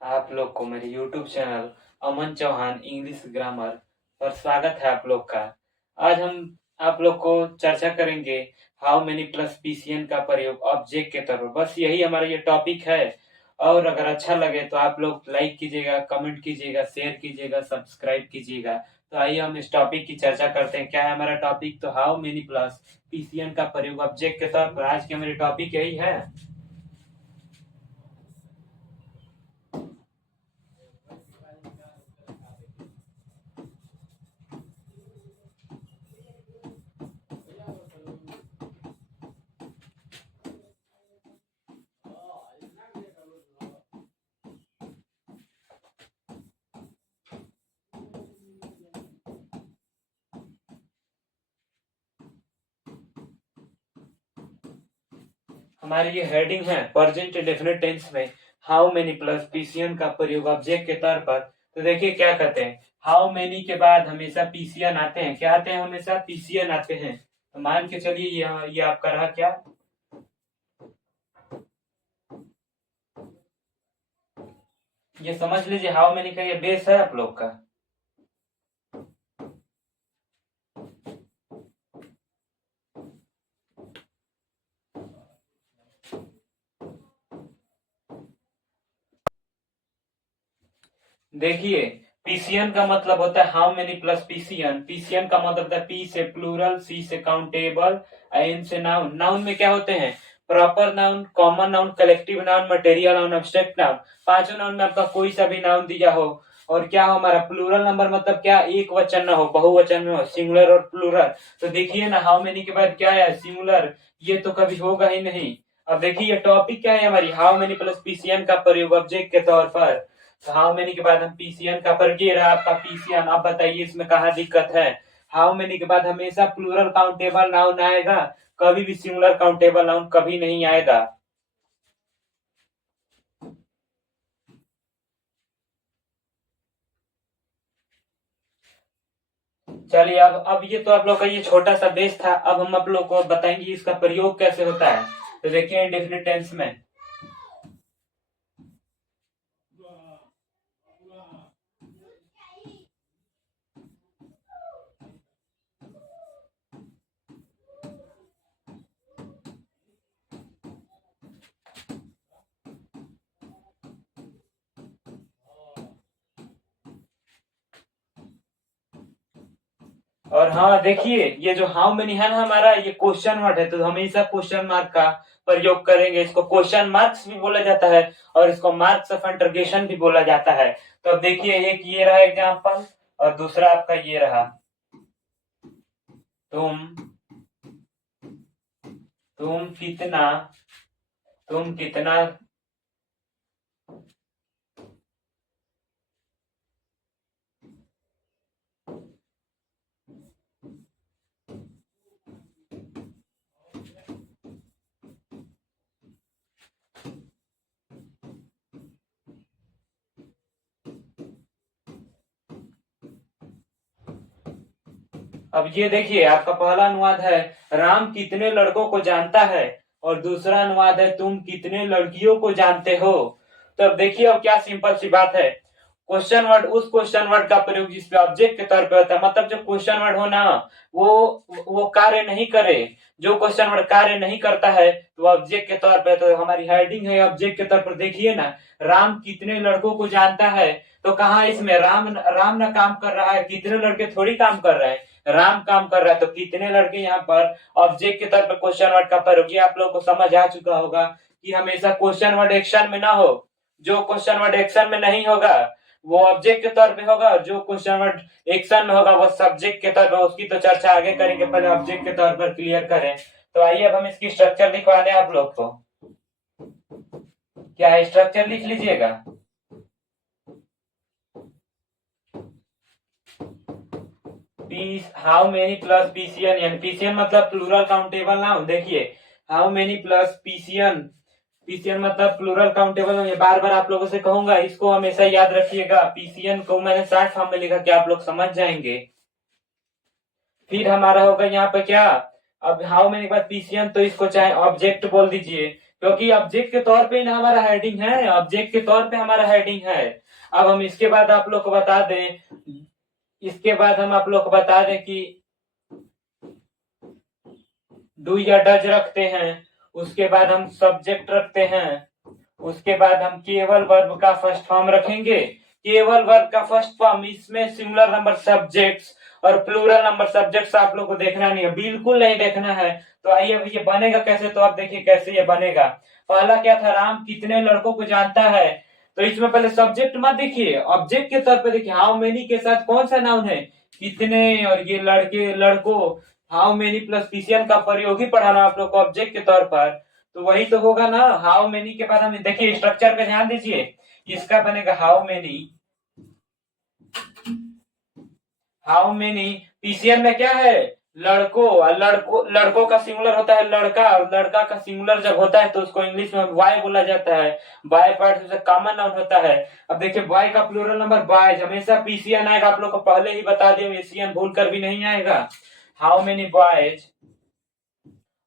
आप लोग को मेरे YouTube चैनल अमन चौहान इंग्लिश ग्रामर पर स्वागत है आप लोग का। आज हम आप लोग को चर्चा करेंगे हाउ मेनी प्लस पीसीएन का प्रयोग ऑब्जेक्ट के तौर पर। बस यही हमारा ये टॉपिक है और अगर अच्छा लगे तो आप लोग लाइक कीजिएगा, कमेंट कीजिएगा, शेयर कीजिएगा, सब्सक्राइब कीजिएगा। तो आइए हम इस टॉपिक की चर्चा करते हैं। क्या है हमारा टॉपिक? तो हाउ मेनी प्लस पीसीएन का प्रयोग ऑब्जेक्ट के तौर पर। आज के मेरे टॉपिक यही है। हमारी ये हेडिंग है प्रेजेंट इंडेफिनिट टेंस में हाउ मेनी प्लस पीसीएन का प्रयोग ऑब्जेक्ट के तौर पर। तो देखिए क्या कहते हैं, हाउ मेनी के बाद हमेशा पीसीएन आते हैं। क्या आते हैं? हमेशा पीसीएन आते हैं। तो मान के चलिए ये आपका रहा क्या, ये समझ लीजिए हाउ मेनी का ये बेस है आप लोग का। देखिए पीसीएन का मतलब होता है how many plus PCN. PCN का मतलब होता है पी से प्लूरल, सी से काउंटेबल, एन से नाउन। नाउन में क्या होते हैं? Proper noun, common noun, collective noun, material noun, abstract noun. पांचों नाउन में आपका कोई सा भी नाउन दिया हो। और क्या हो हमारा प्लूरल नंबर, मतलब क्या एक वचन ना हो, बहुवचन में हो, सिंगुलर और प्लूरल। तो देखिए ना हाउ मेनी के बाद क्या है? सिंगुलर। ये तो कभी होगा ही नहीं। अब देखिए टॉपिक क्या है हमारी, हाउ मेनी प्लस पीसीएन का प्रयोग ऑब्जेक्ट के तौर पर। हाउ मेनी के बाद हम पीसीएन का पर ये रहा आपका पीसीएन। अब बताइए इसमें कहाँ दिक्कत है? हाउ मेनी के बाद हमेशा प्लूरल काउंटेबल नाउन आएगा, कभी भी सिंगुलर काउंटेबल नाउन कभी नहीं आएगा। चलिए अब ये तो आप लोग का ये छोटा सा बेस था। अब हम आप लोग को बताएंगे इसका प्रयोग कैसे होता है। तो देखिए इंडेफिनिट टेंस में और हाँ देखिए ये जो हाउ मेनी है ना हमारा, ये क्वेश्चन वर्ड है। तो हमेशा क्वेश्चन मार्क का प्रयोग करेंगे। इसको क्वेश्चन मार्क्स भी बोला जाता है और इसको मार्क्स ऑफ इंटरोगेशन भी बोला जाता है। तो अब देखिए एक ये रहा एग्जांपल और दूसरा आपका ये रहा, तुम तुम कितना तुम कितना अब ये देखिए आपका पहला अनुवाद है राम कितने लड़कों को जानता है और दूसरा अनुवाद है तुम कितने लड़कियों को जानते हो। तो अब देखिए अब क्या सिंपल सी बात है, क्वेश्चन वर्ड उस क्वेश्चन वर्ड का प्रयोग जिसपे ऑब्जेक्ट के तौर पे होता है। मतलब जो क्वेश्चन वर्ड हो ना वो कार्य नहीं करे, जो क्वेश्चन वर्ड कार्य नहीं करता है तो ऑब्जेक्ट के तौर पे। तो हमारी हेडिंग है ऑब्जेक्ट के तौर पर। देखिए ना राम कितने लड़कों को जानता है, तो कहा इसमें राम राम ना काम कर रहा है, कितने लड़के थोड़ी काम कर रहे हैं, राम काम कर रहा है। तो कितने लड़के यहाँ पर ऑब्जेक्ट के तौर पर क्वेश्चन वर्ड का प्रयोग। ये आप लोग को समझ आ चुका होगा कि हमेशा क्वेश्चन वर्ड एक्शन में ना हो। जो क्वेश्चन वर्ड एक्शन में नहीं होगा वो ऑब्जेक्ट के तौर पे होगा और जो क्वेश्चन वर्ड एक्शन में होगा वो सब्जेक्ट के तौर पर। उसकी तो चर्चा आगे करेंगे, पहले ऑब्जेक्ट के तौर पर क्लियर करें। तो आइए अब हम इसकी स्ट्रक्चर दिखवा दें आप लोग को। क्या है स्ट्रक्चर, लिख लीजिएगा। हाउ मेनी प्लस पीसीएन, यानी पीसीएन मतलब प्लूरल काउंटेबल नाउन। देखिए how many plus PCN, PCN मतलब प्लूरल काउंटेबल नाउन। ये बार बार आप लोगों से कहूंगा, इसको हमेशा याद रखिएगा। पीसीएन को मैंने शॉर्ट फॉर्म में लिखा कि आप लोग समझ जाएंगे। फिर हमारा होगा यहाँ पे क्या, अब हाउ मेनी के बाद पीसीएन, तो इसको चाहे ऑब्जेक्ट बोल दीजिए क्योंकि ऑब्जेक्ट के तौर पे ना हमारा हेडिंग है, ऑब्जेक्ट के तौर पे हमारा हेडिंग है। अब हम इसके बाद आप लोग को बता दें, इसके बाद हम आप लोग को बता दें कि डू या डज रखते हैं, उसके बाद हम सब्जेक्ट रखते हैं, उसके बाद हम केवल वर्ब का फर्स्ट फॉर्म रखेंगे। केवल वर्ब का फर्स्ट फॉर्म, इसमें सिंगुलर नंबर सब्जेक्ट्स और प्लूरल नंबर सब्जेक्ट्स आप लोग को देखना नहीं है, बिल्कुल नहीं देखना है। तो आइए अब ये बनेगा कैसे, तो आप देखिए कैसे ये बनेगा। पहला क्या था, राम कितने लड़कों को जानता है। तो इसमें पहले सब्जेक्ट मत देखिए, ऑब्जेक्ट के तौर पे देखिए, हाउ मेनी के साथ कौन सा नाउन है, कितने, और ये लड़के लड़कों, हाउ मेनी प्लस पीसीएन का प्रयोग ही पढ़ाना आप लोग को ऑब्जेक्ट के तौर पर। तो वही तो होगा ना, हाउ मेनी के बाद हम देखिए स्ट्रक्चर पे ध्यान दीजिए, इसका बनेगा how many, how many PCN में क्या है, लड़कों, और लड़कों का सिंगुलर होता है लड़का, और लड़का का सिंगुलर जब होता है तो उसको इंग्लिश में बॉय बोला जाता है। बॉय पार्ट से कॉमन नाउन होता है। अब देखिए बॉय का प्लूरल नंबर बॉयज, हमेशा पीसीएन आएगा, आप लोग को पहले ही बता दिया, एसीएन भूल कर भी नहीं आएगा। How many boys.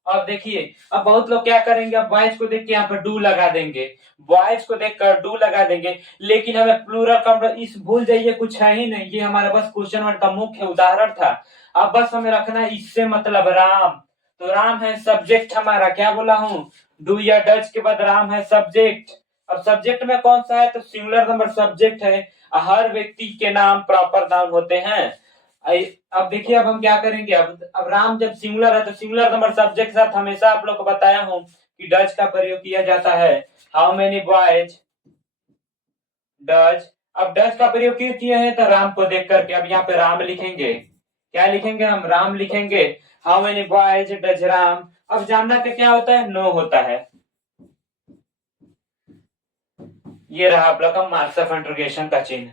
अब देखिए, अब बहुत लोग क्या करेंगे, अब बॉयज को देख के यहाँ पर डू लगा देंगे, बॉयज को देखकर डू लगा देंगे, लेकिन हमें प्लूरल का इस भूल जाइए, कुछ है ही नहीं, ये हमारा बस क्वेश्चन वर्ड का मुख्य उदाहरण था। अब बस हमें रखना है इससे मतलब राम। तो राम है सब्जेक्ट हमारा, क्या बोला हूँ, डू या डज के बाद राम है सब्जेक्ट। अब सब्जेक्ट में कौन सा है, तो सिंगुलर नंबर सब्जेक्ट है, हर व्यक्ति के नाम प्रॉपर नाउन होते हैं। अब देखिए, अब हम क्या करेंगे, अब राम जब सिंगुलर है तो सिंगुलर नंबर सब्जेक्ट के साथ हमेशा आप लोग को बताया हूं कि डज का प्रयोग किया जाता है। How many boys, does. अब डज का प्रयोग क्यों किए हैं, तो राम को देख करके। अब यहाँ पे राम लिखेंगे, क्या लिखेंगे, हम राम लिखेंगे। How many boys does Ram. अब जानना का क्या होता है, नो होता है। ये रहा आप लोग का मार्क्स ऑफ इंट्रोगेशन का चिन्ह।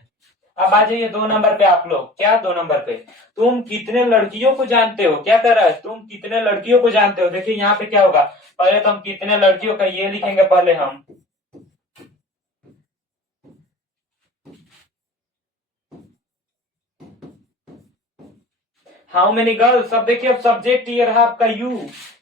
अब आ जाइए 2 नंबर पे आप लोग, क्या 2 नंबर पे, तुम कितने लड़कियों को जानते हो, क्या कर रहा है, तुम कितने लड़कियों को जानते हो। देखिए यहाँ पे क्या होगा, पहले तो हम कितने लड़कियों का ये लिखेंगे, पहले हम हाउ मेनी गर्ल्स। अब देखिए, अब सब्जेक्ट ये रहा आपका यू,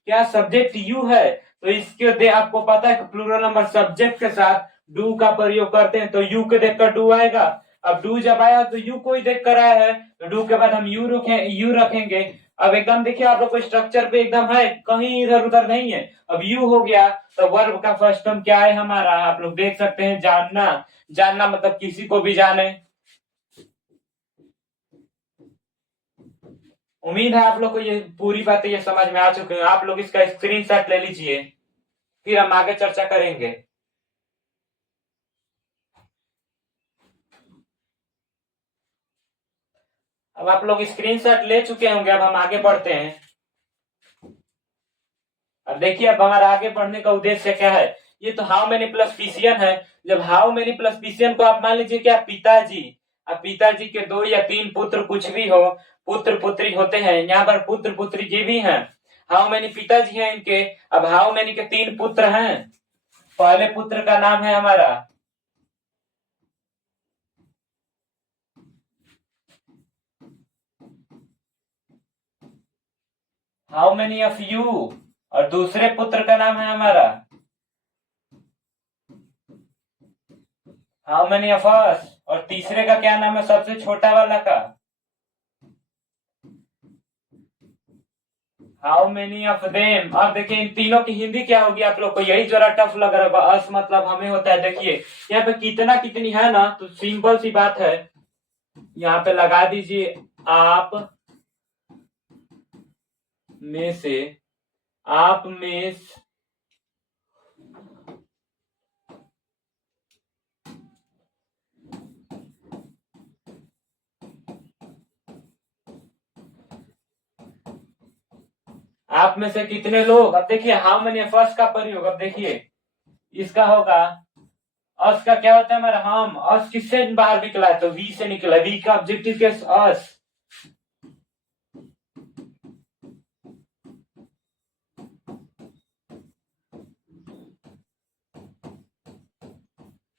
क्या सब्जेक्ट यू है, तो इसके दे आपको पता है कि प्लूरल नंबर सब्जेक्ट के साथ डू का प्रयोग करते हैं, तो यू के देखकर डू आएगा। अब डू जब आया तो यू को ही देख कर आया है, तो डू के बाद हम यू रखेंगे। अब एकदम देखिए आप लोग को स्ट्रक्चर पे एकदम है, कहीं इधर उधर नहीं है। अब यू हो गया तो वर्ब का फर्स्ट फॉर्म क्या है हमारा, आप लोग देख सकते हैं, जानना। जानना मतलब किसी को भी जाने। उम्मीद है आप लोग को ये पूरी बातें ये समझ में आ चुकी हैं। आप लोग इसका स्क्रीनशॉट ले लीजिए, फिर हम आगे चर्चा करेंगे। अब आप लोग स्क्रीनशॉट ले चुके होंगे, अब हम आगे बढ़ते हैं। अब देखिए, अब हमारा आगे बढ़ने का उद्देश्य क्या है, ये तो हाउ मेनी प्लस पीसीएन है। जब हाउ मेनी प्लस पीसीएन को आप मान लीजिए क्या, पिताजी, अब पिताजी के 2 या 3 पुत्र कुछ भी हो, पुत्र पुत्री होते हैं, यहाँ पर पुत्र पुत्री ये भी हैं। हाउ मेनी पिताजी हैं इनके, अब हाउ मेनी के 3 पुत्र हैं। पहले पुत्र का नाम है हमारा, हाउ मेनी ऑफ यू, और दूसरे पुत्र का नाम है हमारा, हाउ मेनी ऑफ अस, और तीसरे का क्या नाम है, सबसे छोटा वाला का, हाउ मेनी ऑफ देम। अब देखिए इन तीनों की हिंदी क्या होगी, आप लोग को यही जरा टफ लग रहा है, अस मतलब हमें होता है। देखिए यहाँ पे कितना कितनी है ना, तो सिंपल सी बात है, यहाँ पे लगा दीजिए आप में से, आप में आप में से कितने लोग। अब देखिए हाउ मेनी फर्स्ट का प्रयोग, अब देखिए इसका होगा, अस का क्या होता है हमारा, हम, अस किससे बाहर निकला है, तो वी से निकला, वी का ऑब्जेक्टिव केस अस।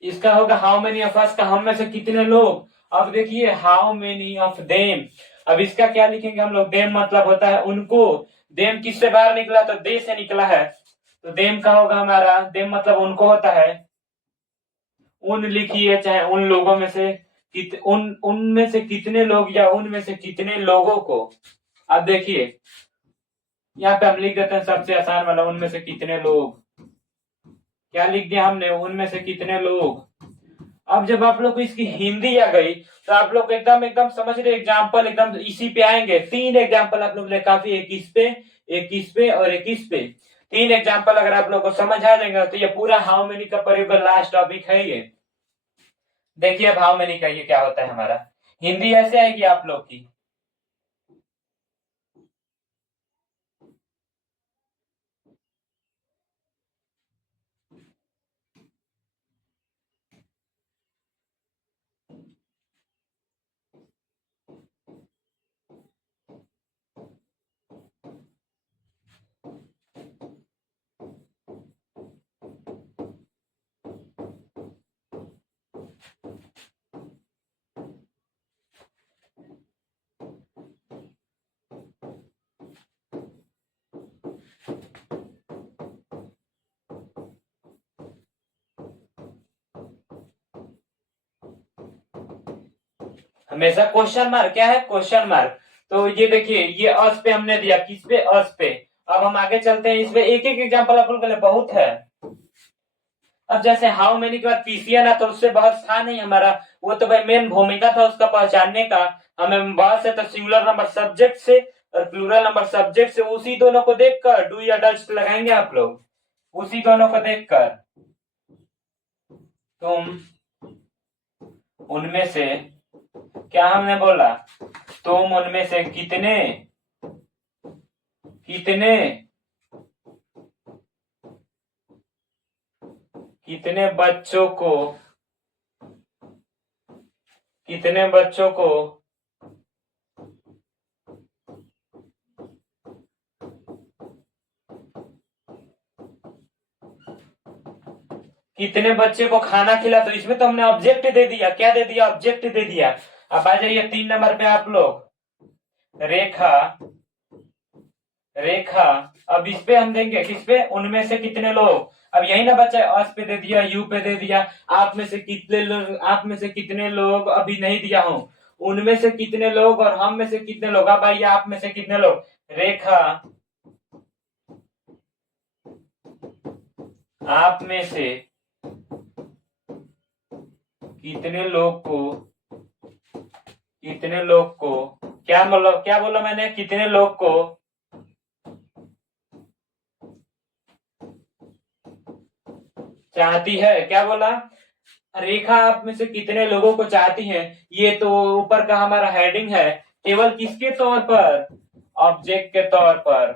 इसका होगा हाउ मेनी ऑफ अस का, हम में से कितने लोग। अब देखिए हाउ मेनी ऑफ देम, अब इसका क्या लिखेंगे हम लोग, देम मतलब होता है उनको, देम किससे बाहर निकला, तो दे से निकला है, तो देम का होगा हमारा, देम मतलब उनको होता है। उन लिखिए, चाहे उन लोगों में से उनमें से कितने लोग या उनमें से कितने लोगों को। अब देखिए यहाँ पे हम लिख देते हैं सबसे आसान वाला, उनमें से कितने लोग। क्या लिख दिया हमने, उनमें से कितने लोग। अब जब आप लोग को इसकी हिंदी आ गई तो आप लोग एकदम एकदम समझ रहे, एग्जाम्पल एकदम इसी पे आएंगे। 3 एग्जाम्पल आप लोग ले काफी, 21 पे, 21 पे और 21 पे। 3 एग्जाम्पल अगर आप लोग को समझ आ जाएगा तो ये पूरा हाउ मेनी का प्रयोग लास्ट टॉपिक है ये। देखिए अब हाउ मेनी का ये क्या होता है हमारा, हिंदी ऐसे आएगी आप लोग की। हमेशा क्वेश्चन मार्क, क्या है क्वेश्चन मार्क। तो ये देखिए ये अस पे हमने दिया, किस पे, अस पे। अब हम आगे चलते हैं, इसमें एक एक एग्जाम्पल आप लोग के लिए बहुत है। अब जैसे हाउ मेनी के बाद पीसीएन है तो उससे बहस था नहीं हमारा, वो तो भाई मेन भूमिका था उसका पहचानने का। हमें बहस है तो सिंगुलर नंबर सब्जेक्ट से और प्लूरल नंबर सब्जेक्ट से, उसी दोनों को देखकर डू या डज लगाएंगे आप लोग, उसी दोनों को देखकर। तुम उनमें से, क्या हमने बोला, तुम उनमें से कितने कितने कितने बच्चों को, कितने बच्चों को कितने बच्चे को खाना खिला। तो इसमें तो हमने ऑब्जेक्ट दे दिया, क्या दे दिया, ऑब्जेक्ट दे दिया। अब आ जाइए 3 नंबर पे आप लोग, रेखा, रेखा। अब इस पे हम देंगे किस पे, उनमें से कितने लोग। अब यही ना बच्चा, अस पे दे दिया, यू पे दे दिया, आप में से कितने लोग, आप में से कितने लोग अभी नहीं दिया हूं, उनमें से कितने लोग और हम में से कितने लोग। अब आइए आप में से कितने लोग, रेखा आप में से कितने लोग को, कितने लोग को, क्या मतलब, क्या बोला मैंने, कितने लोग को चाहती है, क्या बोला, रेखा आप में से कितने लोगों को चाहती है। ये तो ऊपर का हमारा हेडिंग है, केवल किसके तौर पर, ऑब्जेक्ट के तौर पर,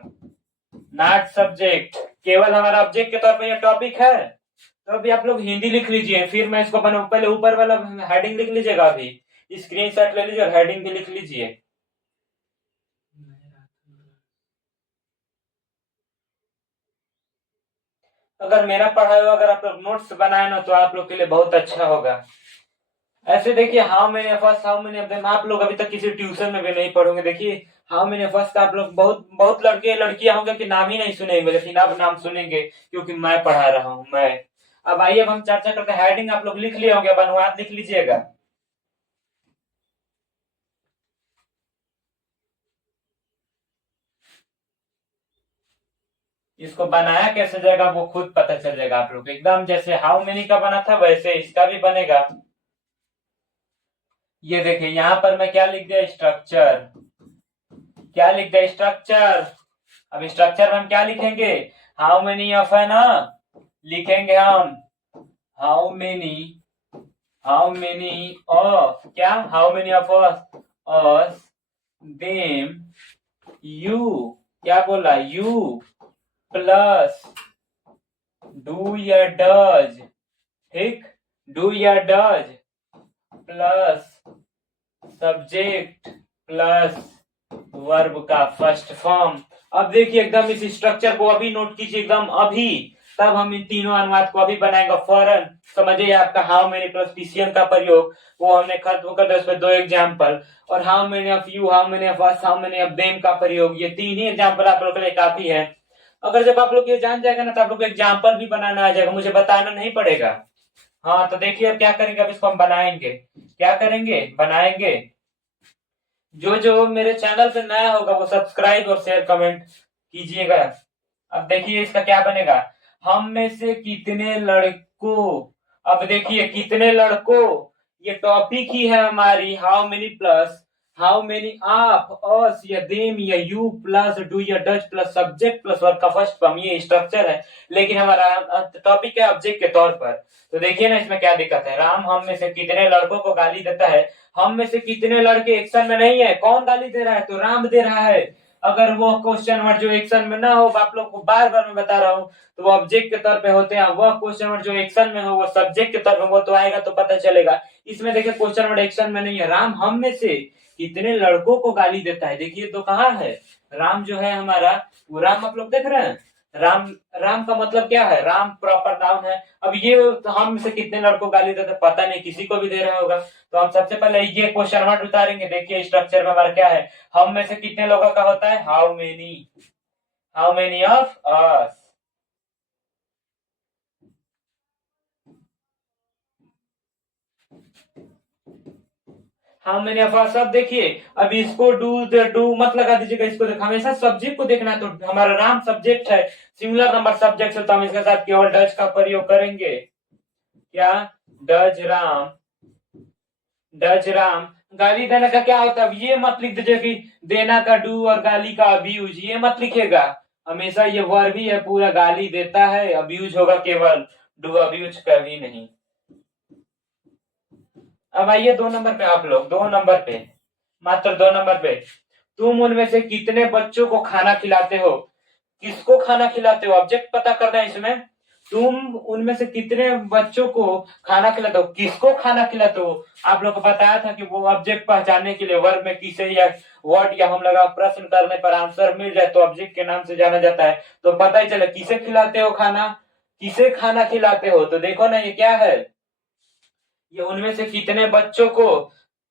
नॉट सब्जेक्ट। केवल हमारा ऑब्जेक्ट के तौर पर यह टॉपिक है। तो अभी आप लोग हिंदी लिख लीजिए, फिर मैं इसको बना, पहले ऊपर वाला हेडिंग लिख लीजिएगा, अभी स्क्रीनशॉट ले लीजिए और हेडिंग भी लिख लीजिए। अगर मेरा पढ़ा हुआ अगर आप लोग नोट्स बनाए ना तो आप लोग के लिए बहुत अच्छा होगा। ऐसे देखिए how many first, how many of them, आप लोग अभी तक किसी ट्यूशन में भी नहीं पढ़ोगे। देखिए हाउ मेनी फर्स्ट का आप लोग बहुत बहुत लड़के लड़कियां होंगे कि नाम ही नहीं सुनेंगे, लेकिन अब नाम सुनेंगे क्योंकि मैं पढ़ा रहा हूँ मैं। अब आइए अब हम चर्चा करते हैं। हेडिंग आप लोग लिख लिए होंगे, अब अनुवाद लिख लीजिएगा। इसको बनाया कैसे जाएगा वो खुद पता चल जाएगा आप लोग, एकदम जैसे हाउ मेनी का बना था वैसे इसका भी बनेगा। ये देखिए यहाँ पर मैं क्या लिख दिया, स्ट्रक्चर, क्या लिख दिया, स्ट्रक्चर। अब स्ट्रक्चर में हम क्या लिखेंगे, हाउ मेनी ऑफ है ना, लिखेंगे हम हाउ मेनी ऑफ, क्या, how many of us them, you, क्या बोला, यू प्लस डू या डज, ठीक, डू या does plus subject plus verb का फर्स्ट फॉर्म। अब देखिए एकदम इस स्ट्रक्चर को अभी नोट कीजिए, एकदम अभी, तब हम इन तीनों अनुवाद को अभी बनाएंगे फौरन। समझिए आपका हाउ मेनी प्लस पीसीएन का प्रयोग वो हमने खत्म कर दिया, उसमें 2 एग्जाम्पल, और how many of you, how many of us, how many of them का प्रयोग, ये 3 ही एग्जाम्पल आप लोग के लिए काफी है। अगर जब आप लोग ये जान जाएगा ना तो आप लोग को एग्जाम्पल भी बनाना आ जाएगा, मुझे बताना नहीं पड़ेगा। हाँ तो देखिए अब क्या करेंगे, अब इसको हम बनाएंगे। क्या करेंगे, बनाएंगे। जो जो मेरे चैनल पे नया होगा वो सब्सक्राइब और शेयर कमेंट कीजिएगा। अब देखिए इसका क्या बनेगा, हम में से कितने लड़कों, अब देखिए कितने लड़कों, ये टॉपिक ही है हमारी, how many plus how many of us या देम या यू प्लस डू या does plus subject plus verb का फर्स्ट फॉर्म, ये स्ट्रक्चर है। लेकिन हमारा टॉपिक है ऑब्जेक्ट के तौर पर। तो देखिए ना इसमें क्या दिक्कत है, राम हम में से कितने लड़कों को गाली देता है। हम में से कितने लड़के एक्शन में नहीं है, कौन गाली दे रहा है, तो राम दे रहा है। अगर वो क्वेश्चन वर्ड जो एक्शन में ना हो, आप लोग को बार बार मैं बता रहा हूँ, तो वो ऑब्जेक्ट के तौर पे होते हैं। वह क्वेश्चन वर्ड जो एक्शन में हो वो सब्जेक्ट के तौर पे, वो तो आएगा तो पता चलेगा। इसमें देखिए क्वेश्चन वर्ड एक्शन में नहीं है। राम हम में से कितने लड़कों को गाली देता है, देखिए तो कहाँ है राम जो है हमारा, वो राम आप लोग देख रहे हैं। राम, राम का मतलब क्या है, राम प्रॉपर नाउन है। अब ये तो हम में से कितने लड़कों को गाली देते पता नहीं, किसी को भी दे रहा होगा। तो हम सबसे पहले ये क्वेश्चन वर्ड उतारेंगे। देखिए स्ट्रक्चर में हमारा क्या है, हम में से कितने लोगों का होता है, how many of us. How many of us. अब देखिए अब इसको डू मत लगा दीजिएगा, इसको हमेशा सब्जेक्ट को देखना है। तो हमारा राम सब्जेक्ट है, सिंगुलर नंबर सब्जेक्ट है, तो हम इसके साथ केवल डज का प्रयोग करेंगे। क्या, डज राम, डज राम। गाली देने का क्या होता है, अब ये मत लिख दीजिए कि देना का डू और गाली का अब्यूज, ये मत लिखेगा। हमेशा ये वर्ब ही है पूरा, गाली देता है, अब्यूज होगा केवल, डू अब्यूज कभी नहीं। अब आइए 2 नंबर पे, आप लोग 2 नंबर पे, मात्र 2 नंबर पे, तुम उनमें से कितने बच्चों को खाना खिलाते हो। किसको खाना खिलाते हो, ऑब्जेक्ट पता करना है इसमें। तुम उनमें से कितने बच्चों को खाना खिलाते हो, किसको खाना खिलाते हो। आप लोग को बताया था कि वो ऑब्जेक्ट पहचानने के लिए वर्ब में किसे या वर्ड या हम लगा प्रश्न करने पर आंसर मिल जाए तो ऑब्जेक्ट के नाम से जाना जाता है। तो पता ही चले किसे खिलाते हो खाना, किसे खाना खिलाते हो। तो देखो ना ये क्या है, ये उनमें से कितने बच्चों को,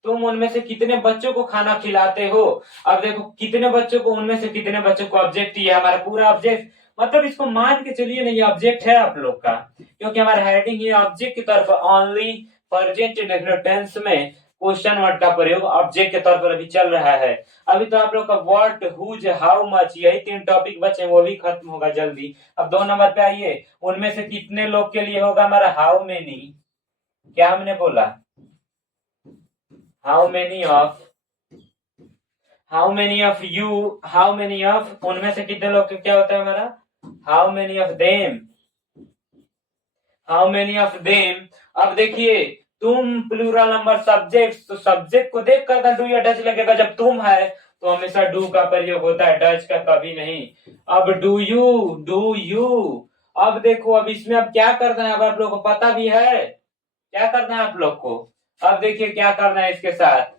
तुम उनमें से कितने बच्चों को खाना खिलाते हो। अब देखो कितने बच्चों को, उनमें से कितने बच्चों को, ऑब्जेक्ट ही है हमारा पूरा ऑब्जेक्ट। मतलब इसको मान के चलिए नहीं, ऑब्जेक्ट है आप लोग का, क्योंकि हमारा हेडिंग ये ऑब्जेक्ट की तरफ ओनली प्रेजेंट इंडेफिनिट टेंस में क्वेश्चन वर्ड का प्रयोग ऑब्जेक्ट के तौर पर अभी चल रहा है। अभी तो आप लोग का व्हाट, हुज, हाउ मच, यही 3 टॉपिक बचे, वो भी खत्म होगा जल्दी। अब 2 नंबर पे आइए, उनमें से कितने लोग के लिए होगा हमारा हाउ मेनी। क्या हमने बोला, how many of, how many of you, how many of, उनमें से कितने लोग क्या होता है हमारा, how many of them, how many of them. अब देखिए तुम प्लूरल नंबर सब्जेक्ट, तो सब्जेक्ट को देख कर डू या डज लगेगा। जब तुम है तो हमेशा डू का प्रयोग होता है, डज का कभी नहीं। अब डू यू, डू यू। अब देखो अब इसमें अब क्या करना है, अब आप लोग को पता भी है क्या करना है आप लोग को। अब देखिए क्या करना है इसके साथ।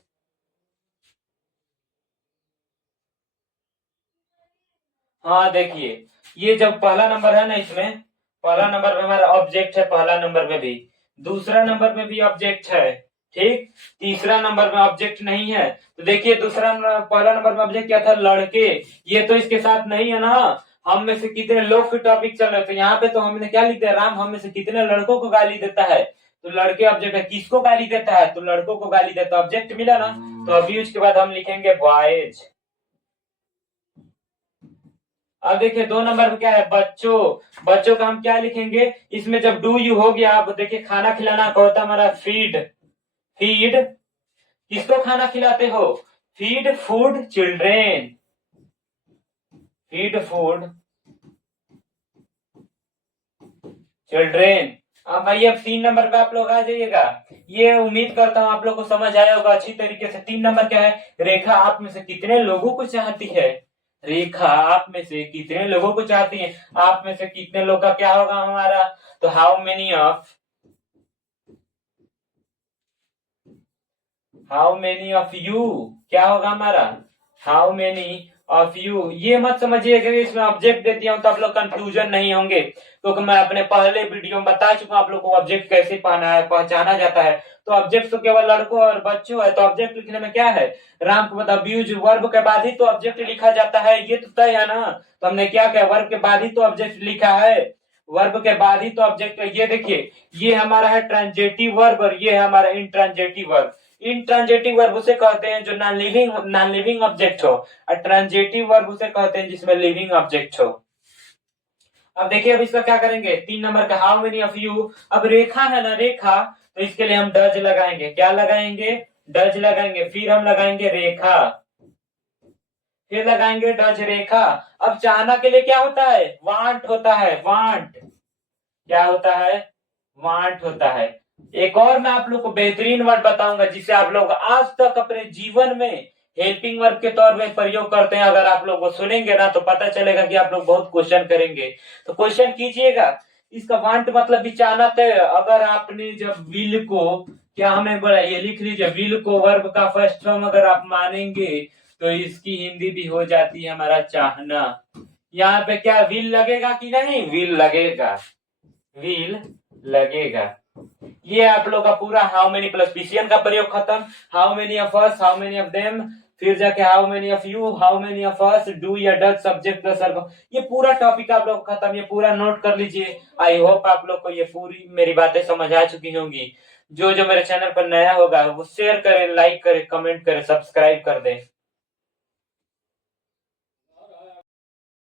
हाँ देखिए, ये जब पहला नंबर है ना, इसमें पहला नंबर पे हमारा ऑब्जेक्ट है, पहला नंबर पे भी, दूसरा नंबर पे भी ऑब्जेक्ट है, ठीक। तीसरा नंबर में ऑब्जेक्ट नहीं है। तो देखिए पहला नंबर में ऑब्जेक्ट क्या था, लड़के। ये तो इसके साथ नहीं है ना। हम में से कितने लोग के टॉपिक चल रहे थे, यहाँ पे तो हमने क्या लिख दिया, राम हम में से कितने लड़कों को गाली देता है। तो लड़के ऑब्जेक्ट है, किसको गाली देता है, तो लड़कों को गाली देता है, ऑब्जेक्ट मिला ना। तो अब्यूज के बाद हम लिखेंगे बॉयज। अब देखिए 2 नंबर पे क्या है, बच्चों। बच्चों का हम क्या लिखेंगे, इसमें जब डू यू हो गया, अब देखिए खाना खिलाना का होता है हमारा फीड, फीड। किसको खाना खिलाते हो, feed food children, feed food children. अब भाई अब 3 नंबर पे आप लोग आ जाइएगा। ये उम्मीद करता हूँ आप लोग को समझ आया होगा अच्छी तरीके से। 3 नंबर क्या है, रेखा आप में से कितने लोगों को चाहती है। रेखा आप में से कितने लोगों को चाहती है, आप में से कितने लोग का क्या होगा हमारा, तो हाउ मेनी ऑफ यू क्या होगा हमारा, हाउ मेनी ऑफ यू, ये मत समझिएगा कि इसमें ऑब्जेक्ट दे दिया हूं तो आप लोग कंफ्यूजन नहीं होंगे, क्योंकि मैं अपने पहले वीडियो में बता चुका हूं आप लोग को ऑब्जेक्ट कैसे पहचाना जाता है। तो ऑब्जेक्ट तो केवल लड़कों और बच्चों है, तो ऑब्जेक्ट लिखने में क्या है, राम को मतलब यूज वर्ब के बाद ही तो ऑब्जेक्ट लिखा जाता है, ये तो तय है ना। तो हमने क्या किया, वर्ब के बाद ही तो ऑब्जेक्ट लिखा है, वर्ब के बाद ही तो ऑब्जेक्ट। ये देखिए, ये हमारा है ट्रांजेटिव वर्ब और ये है हमारा इंट्रांजेटिव वर्ब। इंट्रांजेटिव वर्ब उसे कहते हैं जो नॉन लिविंग ऑब्जेक्ट हो, और ट्रांजेटिव वर्ब उसे कहते हैं जिसमें लिविंग ऑब्जेक्ट हो। अब देखिए, अब इसका क्या करेंगे, 3 नंबर का हाउ मेनी ऑफ यू। अब रेखा है ना, रेखा, तो इसके लिए हम डज लगाएंगे। क्या लगाएंगे, डज लगाएंगे, फिर हम लगाएंगे रेखा, फिर लगाएंगे डज रेखा। अब चाहना के लिए क्या होता है, वांट होता है, वांट। क्या होता है, वांट होता है। एक और मैं आप लोग को बेहतरीन वर्ड बताऊंगा जिसे आप लोग आज तक अपने जीवन में हेल्पिंग वर्ब के तौर में प्रयोग करते हैं। अगर आप लोग वो सुनेंगे ना तो पता चलेगा कि आप लोग बहुत क्वेश्चन करेंगे, तो क्वेश्चन कीजिएगा। इसका वांट मतलब भी चाहना है। अगर आपने जब विल को, क्या हमें बोला, ये लिख लीजिए, विल को वर्ब का फर्स्ट फॉर्म अगर आप मानेंगे तो इसकी हिंदी भी हो जाती है हमारा चाहना। यहाँ पे क्या विल लगेगा कि नहीं, विल लगेगा, विल लगेगा। ये आप लोग का पूरा हाउ मेनी प्लस पीसीएन का प्रयोग खत्म। How many of us, how many of them, फिर जाके how many of you, how many of us, do या डज, सब्जेक्ट प्लस वर्ब। ये पूरा टॉपिक आप लोग खत्म, ये पूरा नोट कर लीजिए। आई होप आप लोग को ये पूरी मेरी बातें समझ आ चुकी होंगी। जो जो मेरे चैनल पर नया होगा वो शेयर करे, लाइक करे, कमेंट करे, सब्सक्राइब कर दे।